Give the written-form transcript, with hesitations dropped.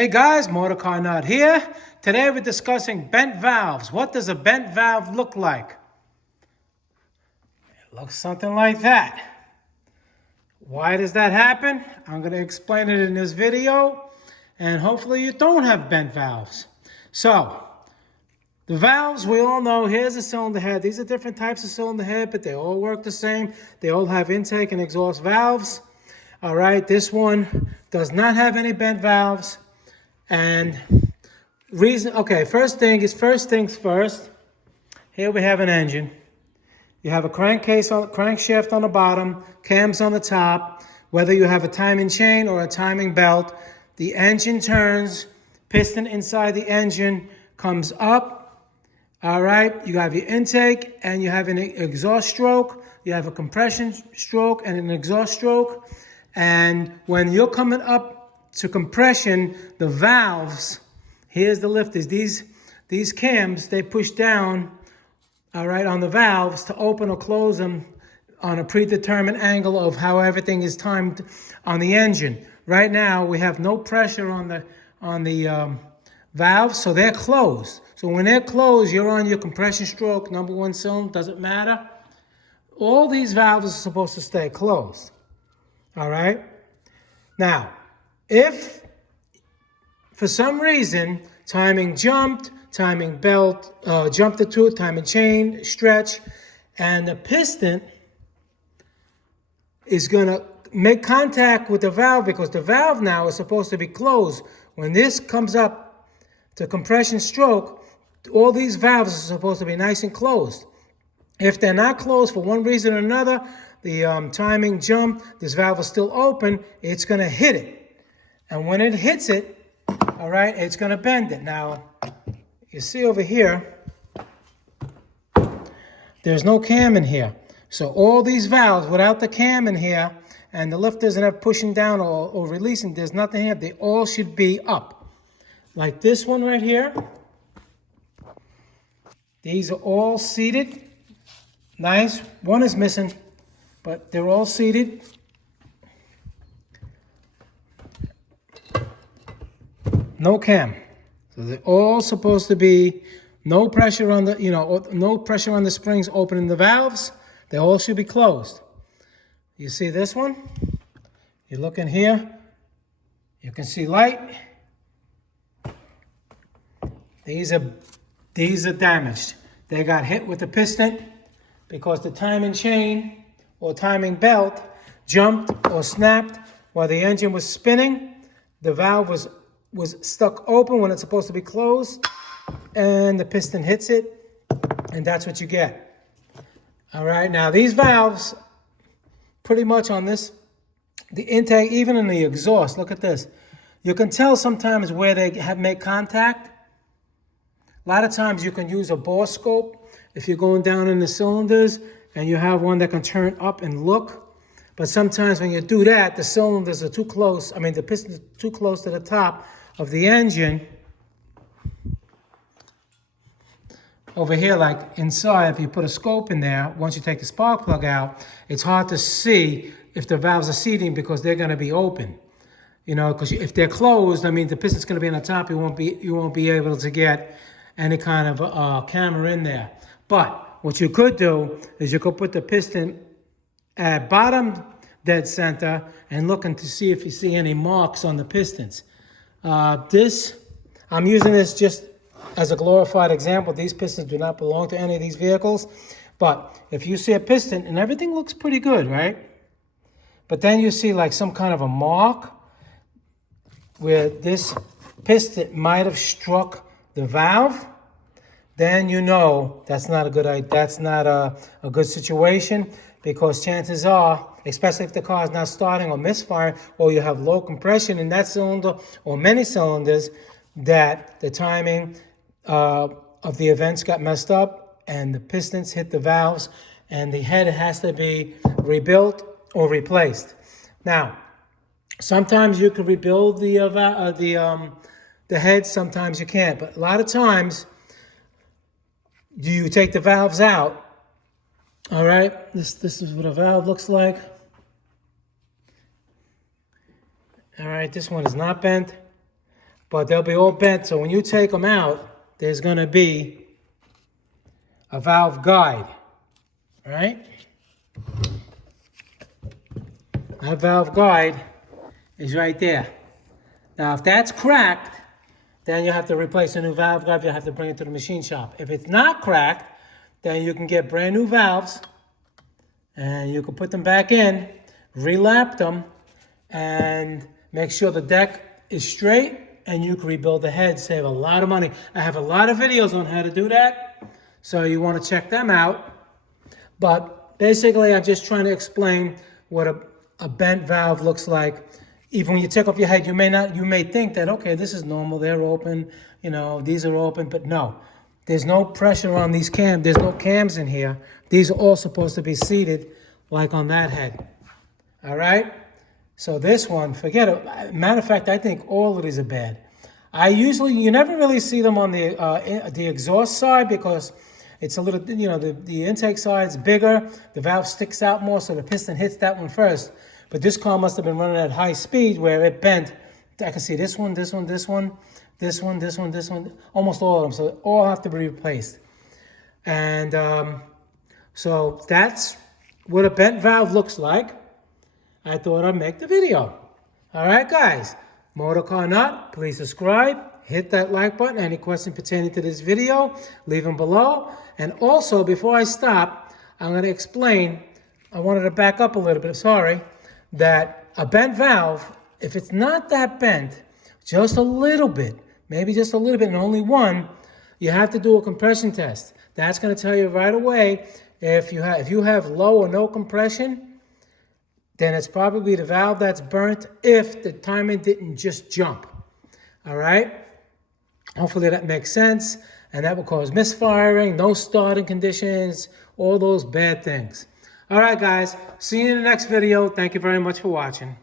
Hey guys, Motorcarnut here. Today we're discussing bent valves. What does a bent valve look like? It looks something like that. Why does that happen? I'm going to explain it in this video, and hopefully you don't have bent valves. So, the valves, we all know, here's a cylinder head. These are different types of cylinder head, but they all work the same. They all have intake and exhaust valves. All right, this one does not have any bent valves. And first things first. Here we have an engine. You have a crankshaft on the bottom, cams on the top. Whether you have a timing chain or a timing belt, the engine turns, piston inside the engine comes up. All right, you have your intake and you have an exhaust stroke. You have a compression stroke and an exhaust stroke. And when you're coming up to compression, the valves, here's the lifters. These cams, they push down, all right, on the valves to open or close them on a predetermined angle of how everything is timed on the engine. Right now, we have no pressure on the valves, so they're closed. So when they're closed, you're on your compression stroke, number one cylinder, doesn't matter. All these valves are supposed to stay closed, all right? Now, if for some reason timing jumped, timing belt jumped the tooth, timing chain stretch, and the piston is going to make contact with the valve because the valve now is supposed to be closed. When this comes up to compression stroke, all these valves are supposed to be nice and closed. If they're not closed for one reason or another, the timing jump, this valve is still open, it's going to hit it. And when it hits it, all right, it's going to bend it. Now, you see over here, there's no cam in here. So all these valves, without the cam in here, and the lifters are not pushing down or releasing, there's nothing here. They all should be up. Like this one right here. These are all seated. Nice. One is missing, but they're all seated. No cam. So they're all supposed to be no pressure on the, no pressure on the springs opening the valves. They all should be closed. You see this one? You look in here. You can see light. These are damaged. They got hit with the piston because the timing chain or timing belt jumped or snapped while the engine was spinning. The valve was stuck open when it's supposed to be closed, and the piston hits it, and that's what you get. All right, now these valves, pretty much on this, the intake, even in the exhaust, look at this. You can tell sometimes where they make contact. A lot of times you can use a bore scope if you're going down in the cylinders and you have one that can turn up and look. But sometimes when you do that, the cylinders are too close. The pistons are too close to the top of the engine. Over here, like inside, if you put a scope in there, once you take the spark plug out, it's hard to see if the valves are seating because they're going to be open. Because if they're closed, the piston's going to be on the top. You won't be able to get any kind of camera in there. But what you could do is you could put the piston at bottom dead center and looking to see if you see any marks on the pistons. I'm using this just as a glorified example. These pistons do not belong to any of these vehicles. But if you see a piston, and everything looks pretty good, right? But then you see like some kind of a mark where this piston might have struck the valve, then you know that's not a good situation, because chances are, especially if the car is not starting or misfiring, or you have low compression in that cylinder or many cylinders, that the timing of the events got messed up and the pistons hit the valves and the head has to be rebuilt or replaced. Now, sometimes you can rebuild the head, sometimes you can't, but a lot of times you take the valves out. All right, this is what a valve looks like. All right, this one is not bent. but they'll be all bent. So when you take them out, there's going to be a valve guide, right? That valve guide is right there. Now, if that's cracked, then you have to replace a new valve guide. You have to bring it to the machine shop. If it's not cracked, then you can get brand new valves and you can put them back in, relap them, and make sure the deck is straight, and you can rebuild the head, save a lot of money. I have a lot of videos on how to do that, so you want to check them out. But basically, I'm just trying to explain what a bent valve looks like. Even when you take off your head, you may think that, okay, this is normal, they're open, you know, these are open, but no. There's no pressure on these cams. There's no cams in here. These are all supposed to be seated like on that head. All right? So this one, forget it. Matter of fact, I think all of these are bad. You never really see them on the exhaust side because it's a little, you know, the intake side's bigger. The valve sticks out more, so the piston hits that one first. But this car must have been running at high speed where it bent. I can see this one, this one, this one, this one, this one, this one, almost all of them. So all have to be replaced. And so that's what a bent valve looks like. I thought I'd make the video. All right, guys. Motorcarnut, please subscribe. Hit that like button. Any questions pertaining to this video, leave them below. And also, before I stop, I'm going to explain. I wanted to back up a little bit. Sorry. That a bent valve, if it's not that bent, just a little bit, maybe just a little bit and only one, you have to do a compression test. That's going to tell you right away if you have low or no compression, then it's probably the valve that's burnt if the timing didn't just jump. All right? Hopefully that makes sense, and that will cause misfiring, no starting conditions, all those bad things. All right, guys. See you in the next video. Thank you very much for watching.